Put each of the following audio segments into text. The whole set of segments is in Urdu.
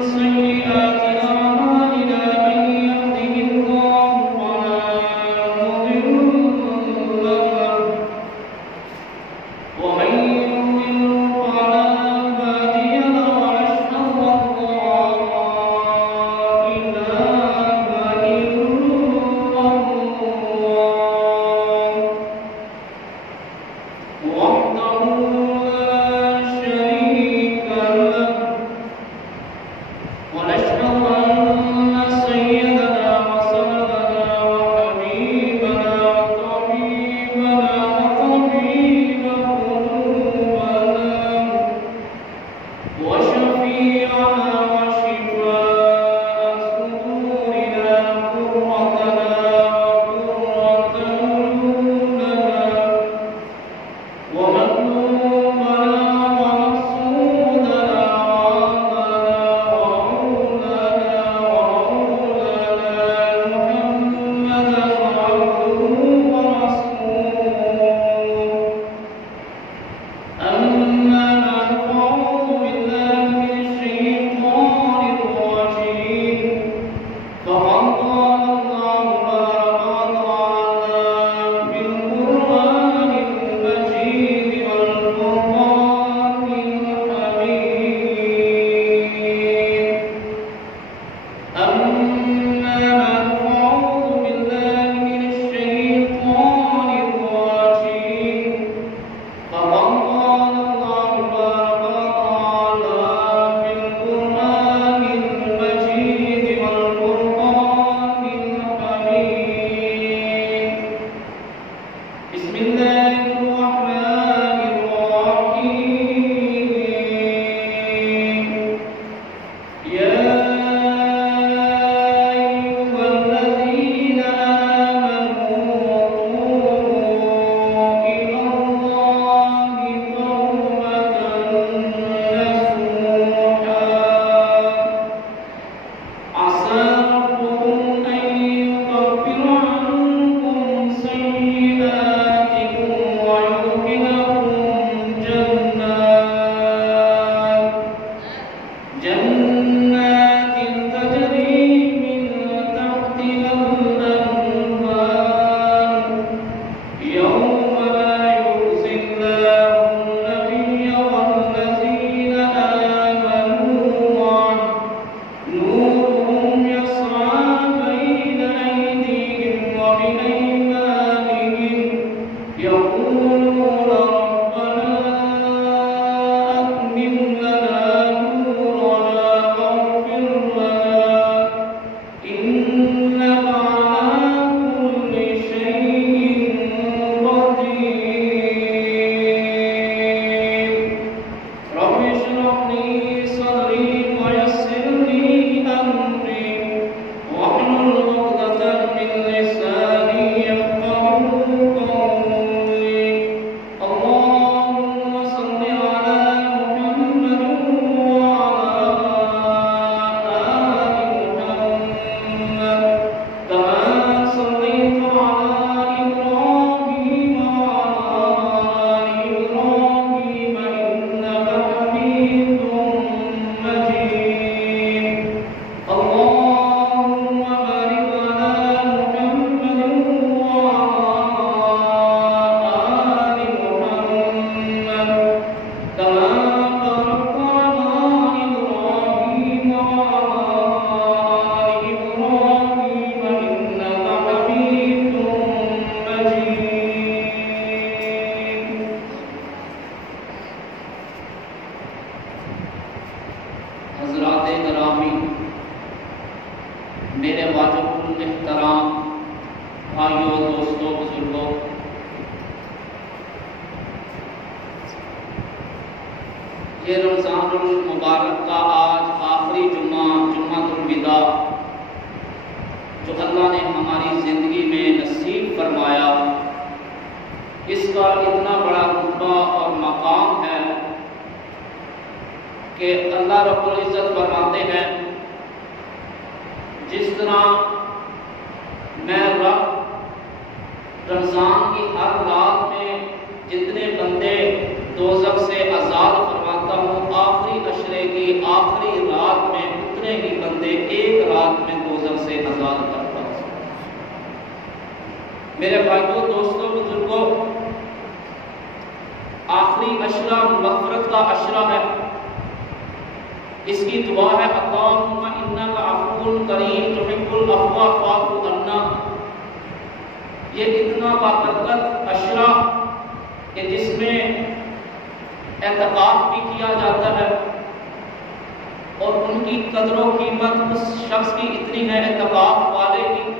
سيئات أعمالنا من يهده الله فلا مضل المبارک کا آج آخری جمعہ الوداع جو اللہ نے ہماری زندگی میں نصیب فرمایا، اس کا اتنا بڑا رتبہ اور مقام ہے کہ اللہ رب العزت فرماتے ہیں جس طرح میں رمضان کی ہر رات میں جتنے بندے دوزخ سے آزاد فرماتا ہوں، آخری عشرے کی آخری رات میں اتنے ہی بندے ایک رات میں دوزخ سے آزاد کرتا ہوں۔ میرے بھائیوں، دوستوں، بزرگوں، آخری عشرہ مغفرت کا عشرہ ہے۔ اس کی دعا ہے اللہم انک عفو کریم تحب العفو فاعف عنا۔ یہ اتنا بابرکت عشرہ کہ جس میں اعتکاف بھی کیا جاتا ہے، اور ان کی قدر و قیمت اس شخص کی اتنی ہے اعتکاف والے کی،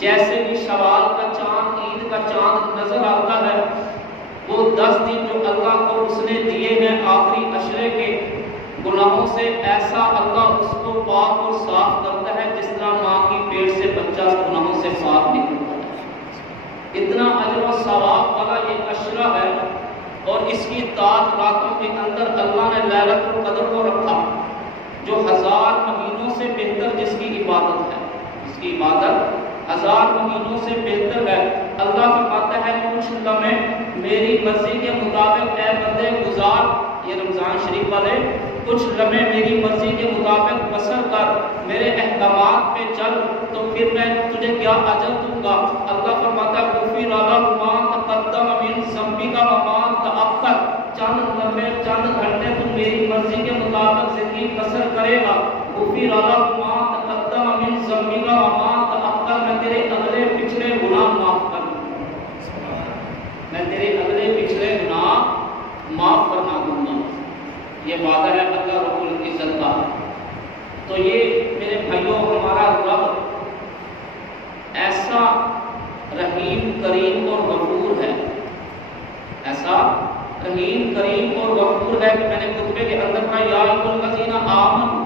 جیسے بھی شوال کا چاند، عید کا چاند نظر آتا ہے، وہ 10 دن جو اللہ کو اس نے دیے ہیں آخری عشرے کے گناہوں سے، ایسا اللہ اس کو پاک اور صاف کرتا ہے جس طرح ماں کی پیٹ سے بچہ گناہوں سے پاک نکلتا ہے۔ اتنا اجر و ثواب والا یہ عشرہ ہے، اور اس کی 10 راتوں کے اندر اللہ نے لیلۃ القدر کو رکھا، جو 1000 مہینوں سے بہتر جس کی عبادت ہے، اس کی عبادت 1000 مہینوں سے بہتر ہے۔ اللہ فرماتا ہے کچھ لمحے میری مرضی کے مطابق اے بندے گزار، یہ رمضان شریف والے، کچھ لمحے میری مرضی کے مطابق بسر کر، میرے احکامات پہ چل، تو پھر میں تجھے کیا اجر دوں گا۔ اللہ فرماتا ہے غفر لہ ما تقدم من ذنبک وما تأخر، چند لمحے چند گھنٹے تم میری مرضی کے مطابق زندگی بسر کرے گا، غفر لہ ما تقدم من ذنبک وما تأخر، میں تیرے اگلے پچھلے گناہ معاف کر دوں گا، میں تیرے اگلے پچھلے گناہ معاف فرما دوں گا۔ یہ وعدہ ہے اللہ رب العزت کا۔ تو یہ میرے بھائیوں، ہمارا رب ایسا رحیم کریم اور غفور ہے، ایسا رحیم کریم اور غفور ہے کہ میں نے خطبے کے اندر کہا یا ایھا الذین آمنوا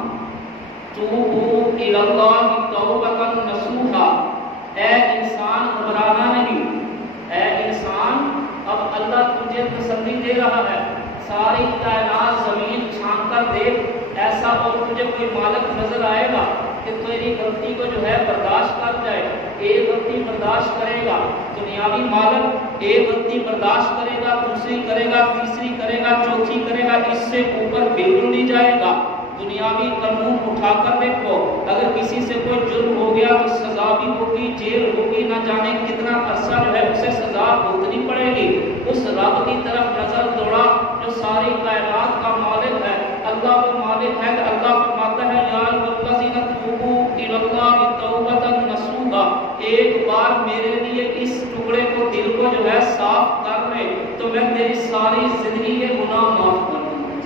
توبوا الی اللہ توبۃ نصوحا، اے انسان گھبرانا نہیں، اے انسان اب اللہ تجھے تسلی دے رہا ہے، ساری کائنات زمین چھان کر دیکھ، ایسا اور تجھے کوئی مالک نظر آئے گا کہ تیری غلطی کو جو ہے برداشت کر جائے، ایک غلطی برداشت کرے گا دنیاوی مالک، ایک غلطی برداشت کرے گا، دوسری کرے گا، تیسری کرے گا، چوتھی کرے گا، اس سے اوپر بالکل نہیں جائے گا۔ دنیاوی قانون اٹھا کر دیکھو، اگر کسی سے کوئی جرم ہو گیا تو سزا بھی ہوگی، جیل ہوگی، نہ جانے کتنا عرصہ جو ہے اسے سزا بھگتنی پڑے گی۔ اس رب کی طرف نظر دوڑا جو ساری کائنات کا مالک ہے، اللہ وہ مالک ہے کہ اللہ فرماتا ہے یا الذین توبوا الی اللہ توبۃ نصوحا، ایک بار میرے لیے اس ٹکڑے کو، دل کو جو ہے صاف کر لے تو میں تیری ساری زندگی کے گناہ معاف کر دوں گا۔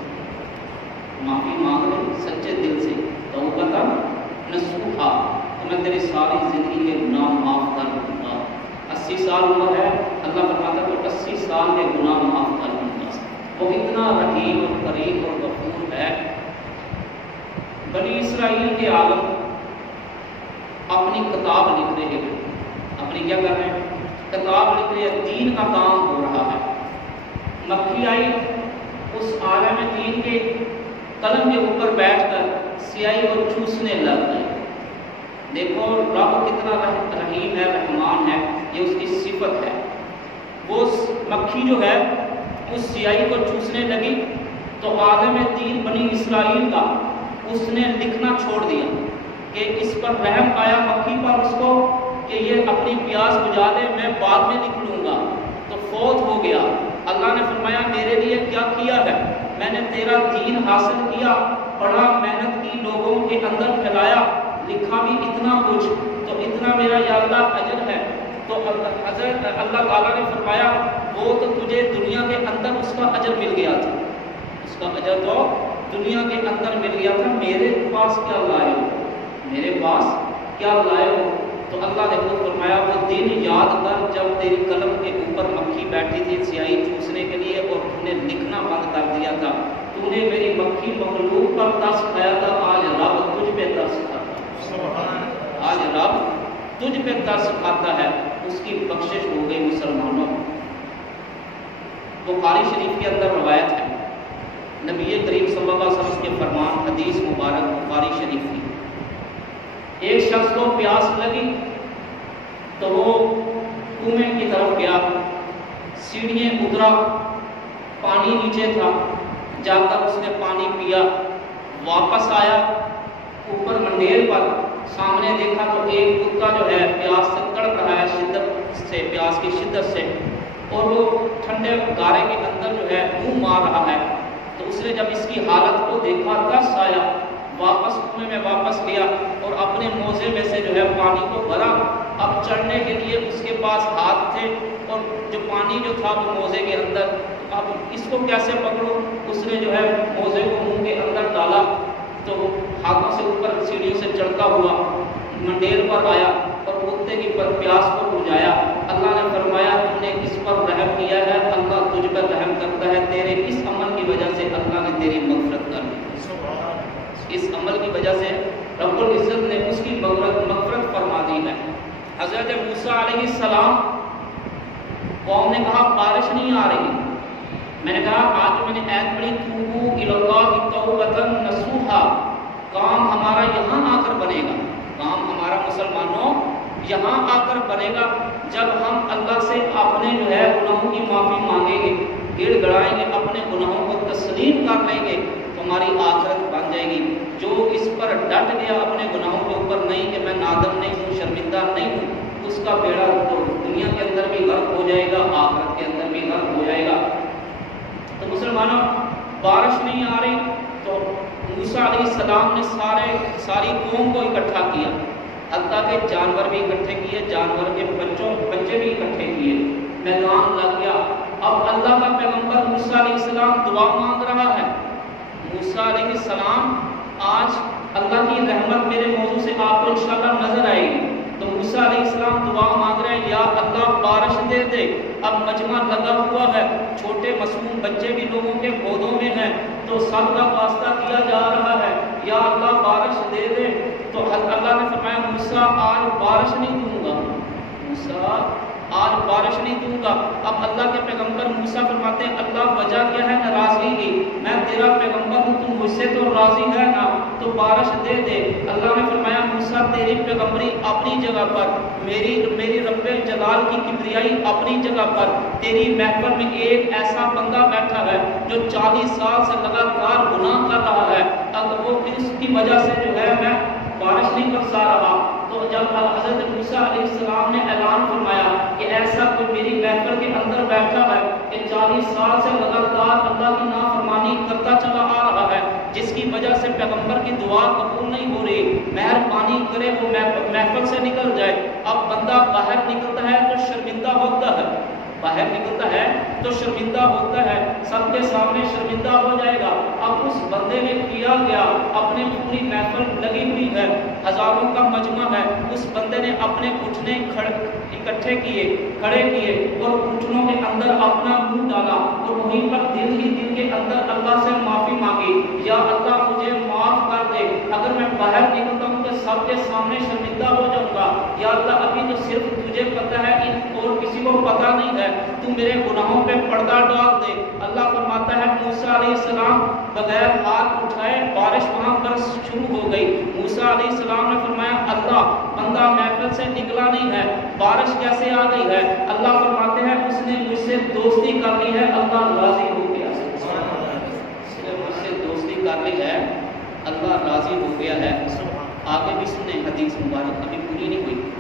معافی مانگ لے سچے دل سے، توبۃ نصوحا، تو میں تیری ساری زندگی کے گناہ معاف کر دوں گا۔ 80 سال عمر ہے، اللہ فرماتا ہے تو 80 سال کے گناہ معاف کر دوں گا۔ وہ اتنا رحیم اور کریم اور غفور ہے۔ بنی اسرائیل کے عالم اپنی کتاب لکھ رہے ہیں، اپنی کیا کر رہے ہیں؟ کتاب لکھ رہے ہیں، دین کا کام ہو رہا ہے۔ مکھی آئی اس عالم دین کے قلم کے اوپر بیٹھ کر سیاہی اور چوسنے لگ گئے۔ دیکھو رب کتنا رحیم ہے، رحمان ہے، یہ اس کی صفت ہے۔ وہ مکھی جو ہے اس سیاہی کو چوسنے لگی تو عالم دین بنی اسرائیل کا اس نے لکھنا چھوڑ دیا کہ اس پر رحم آیا مکھی پر اس کو کہ یہ اپنی پیاس بجھا دے، میں بعد میں نکلوں گا، تو فوت ہو گیا۔ اللہ نے فرمایا میرے لیے کیا کیا ہے، میں نے تیرا دین حاصل کیا، بڑا محنت کی، لوگوں کے اندر پھیلایا، لکھا بھی اتنا کچھ، تو اتنا میرا یا اللہ اجر ہے۔ تو حضرت اللہ تعالیٰ نے فرمایا وہ تو تجھے دنیا کے اندر اس کا اجر مل گیا تھا، اس کا اجر تو دنیا کے اندر مل گیا تھا، میرے پاس کیا لائے ہو، میرے پاس کیا لائے ہو۔ تو اللہ نے خود فرمایا وہ دن یاد کر جب تیری قلم کے اوپر مکھی بیٹھی تھی سیاہی چوسنے کے لیے اور انہیں لکھنا بند کر دیا تھا، تو نے میری مکھی مخلوق پر ترس کھایا تھا، آج رب تجھ پہ ترس کھاتا ہے، آج رب تجھ پہ ترس کھاتا ہے، اس کی بخشش ہو گئی مسلمانوں۔ بخاری شریف کے اندر روایت ہے، نبی کریم صلی اللہ علیہ وسلم کے فرمان حدیث مبارک بخاری شریف کی، ایک شخص کو پیاس لگی تو وہ کنویں کی طرف گیا، سیڑھیاں اترا، پانی نیچے تھا، جا کر اس نے پانی پیا، واپس آیا، اوپر منڈیر پر سامنے دیکھا تو ایک کتا جو ہے پیاس سے تڑپ رہا ہے، شدت سے، پیاس کی شدت سے، اور وہ ٹھنڈے گارے کے اندر جو ہے منہ مار رہا ہے۔ تو اس نے جب اس کی حالت کو دیکھا، ترس آیا، واپس کنویں میں واپس گیا اور اپنے موزے میں سے جو ہے پانی کو بھرا۔ اب چڑھنے کے لیے اس کے پاس ہاتھ تھے اور جو پانی جو تھا وہ موزے کے اندر، اب اس کو کیسے پکڑوں؟ اس نے جو ہے موزے کو منہ کے اندر ڈالا تو ہاتھوں سے اوپر سیڑھیوں سے چڑھتا ہوا منڈیر پر آیا اور کتے کی پیاس کو بجھایا۔ اللہ نے فرمایا تم نے اس پر رحم کیا ہے، اللہ تجھ پر رحم کرتا ہے، تیرے اس عمل کی وجہ سے اللہ نے تیری مغفرت کر دی۔ اس عمل کی وجہ سے رب العزت نے اس کی مغفرت فرما دی ہے۔ حضرت موسیٰ علیہ السلام، قوم نے کہا بارش نہیں آ رہی، میں نے کہا آج میں نے عید پڑھی توبوا الی اللہ توبۃ نصوحا، کام ہمارا یہاں آ کر بنے گا، کام ہمارا مسلمانوں یہاں آ کر بنے گا جب ہم اللہ سے اپنے جو ہے گناہوں کی معافی مانگیں گے، گڑ گڑائیں گے، اپنے گناہوں کو تسلیم کر لیں گے تو ہماری آخرت بن جائے گی۔ جو اس پر ڈٹ گیا اپنے گناہوں کے اوپر، نہیں کہ میں نادم نہیں ہوں، شرمندہ نہیں ہوں، اس کا بیڑا تو دنیا کے اندر بھی غرق ہو جائے گا، آخرت کے اندر بھی غرق ہو جائے گا۔ تو مسلمانوں بارش نہیں آ رہی تو موسیٰ علیہ السلام نے ساری قوم کو اکٹھا کیا، حتیٰ کہ جانور بھی اکٹھے کیے، جانور کے بچے بھی اکٹھے کیے، میدان لگ گیا۔ اب اللہ کا پیغمبر موسیٰ علیہ السلام دعا مانگ رہا ہے۔ موسیٰ علیہ السلام آج اللہ کی رحمت میرے موضوع سے آپ کو انشاءاللہ نظر آئے گی۔ تو موسیٰ علیہ السلام دعا مانگ رہے ہیں، یا اللہ بارش دے دے۔ اب مجمع لگا ہوا ہے، چھوٹے معصوم بچے بھی لوگوں کے گودوں میں ہیں، تو سب کا واسطہ کیا جا رہا ہے، یا اللہ بارش دے دے۔ تو اللہ نے فرمایا موسیٰ آج بارش نہیں دوں گا، موسیٰ آج بارش نہیں دوں گا۔ اب اللہ کے پیغمبر موسیٰ فرماتے ہیں اللہ وجہ کیا ہے ناراضگی کی؟ میں تیرا پیغمبر ہوں، تم مجھ سے تو راضی ہے نا، تو بارش دے دے۔ اللہ نے فرمایا موسیٰ تیری پیغمبری اپنی جگہ پر، میری رب جلال کی کبریائی اپنی جگہ پر، تیری محفل میں ایک ایسا بندہ بیٹھا ہے جو 40 سال سے لگاتار گناہ کر رہا ہے، اب وہ اس کی وجہ سے جو ہے میں بارش نہیں برسا رہا۔ تو جب حضرت موسیٰ علیہ السلام نے اعلان فرمایا کہ ایسا کوئی میری محفل کے اندر بیٹھا ہے کہ 40 سال سے لگاتار اللہ کی نافرمانی کرتا چلا آ رہا ہے، جس کی وجہ سے پیغمبر کی دعا قبول نہیں ہو رہی، مہربانی کرے وہ محفل سے نکل جائے۔ اب بندہ باہر نکلتا ہے تو شرمندہ ہوتا ہے، باہر نکلتا ہے تو شرمندہ ہوتا ہے، سب کے سامنے شرمندہ ہو جائے گا۔ اب اس بندے نے کیا گیا، اپنے پوری محفل لگی ہوئی ہے، ہزاروں کا مجمع ہے، اس بندے نے اپنے گھٹنے اکٹھے کیے، کھڑے کیے اور گھٹنوں کے اندر اپنا منہ ڈالا اور وہیں پر دل ہی دل کے اندر اللہ سے معافی مانگی، یا اللہ مجھے معاف کر دے، اگر میں باہر نکلتا ہوں تو سب کے سامنے شرمندہ ہو جاؤں گا، یا اللہ ابھی تو صرف تجھے پتہ ہے، اور کسی کو پتہ نہیں ہے، تو میرے گناہوں پہ پردہ ڈال دے۔ اللہ فرماتا ہے موسیٰ علیہ السلام بغیر ہاتھ اٹھائے بارش وہاں پر شروع ہو گئی۔ موسیٰ علیہ السلام نے فرمایا اللہ بندہ محفل سے نکلا نہیں ہے، بارش کیسے آ گئی ہے؟ اللہ فرماتے ہیں اس نے مجھ سے دوستی کر لی ہے، اللہ راضی ہو گیا، اس نے مجھ سے دوستی کر لی ہے، اللہ راضی ہو گیا ہے۔ آگے بھی سنیں حدیث مبارک، ابھی پوری نہیں ہوئی۔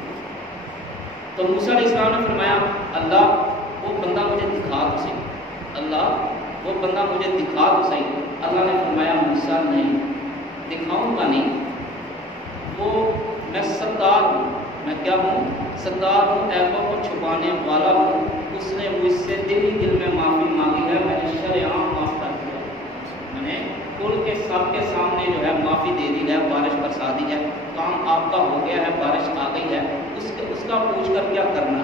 تو موسیٰ علیہ السلام نے فرمایا اللہ وہ بندہ مجھے دکھا تو صحیح، اللہ وہ بندہ مجھے دکھا تو صحیح۔ اللہ نے فرمایا موسیٰ نہیں دکھاؤں گا نہیں، وہ میں ستار ہوں، میں کیا ہوں؟ ستار ہوں، عیبوں کو چھپانے والا ہوں۔ اس نے مجھ سے دل ہی دل میں معافی مانگی ہے، میں نے شرعام معاف کر دیا، میں نے کل کے سب کے سامنے جو ہے معافی دے دی ہے، بارش برسا دی ہے، کام آپ کا ہو گیا ہے، بارش آ گئی ہے، اس کا پوچھ کر کیا کرنا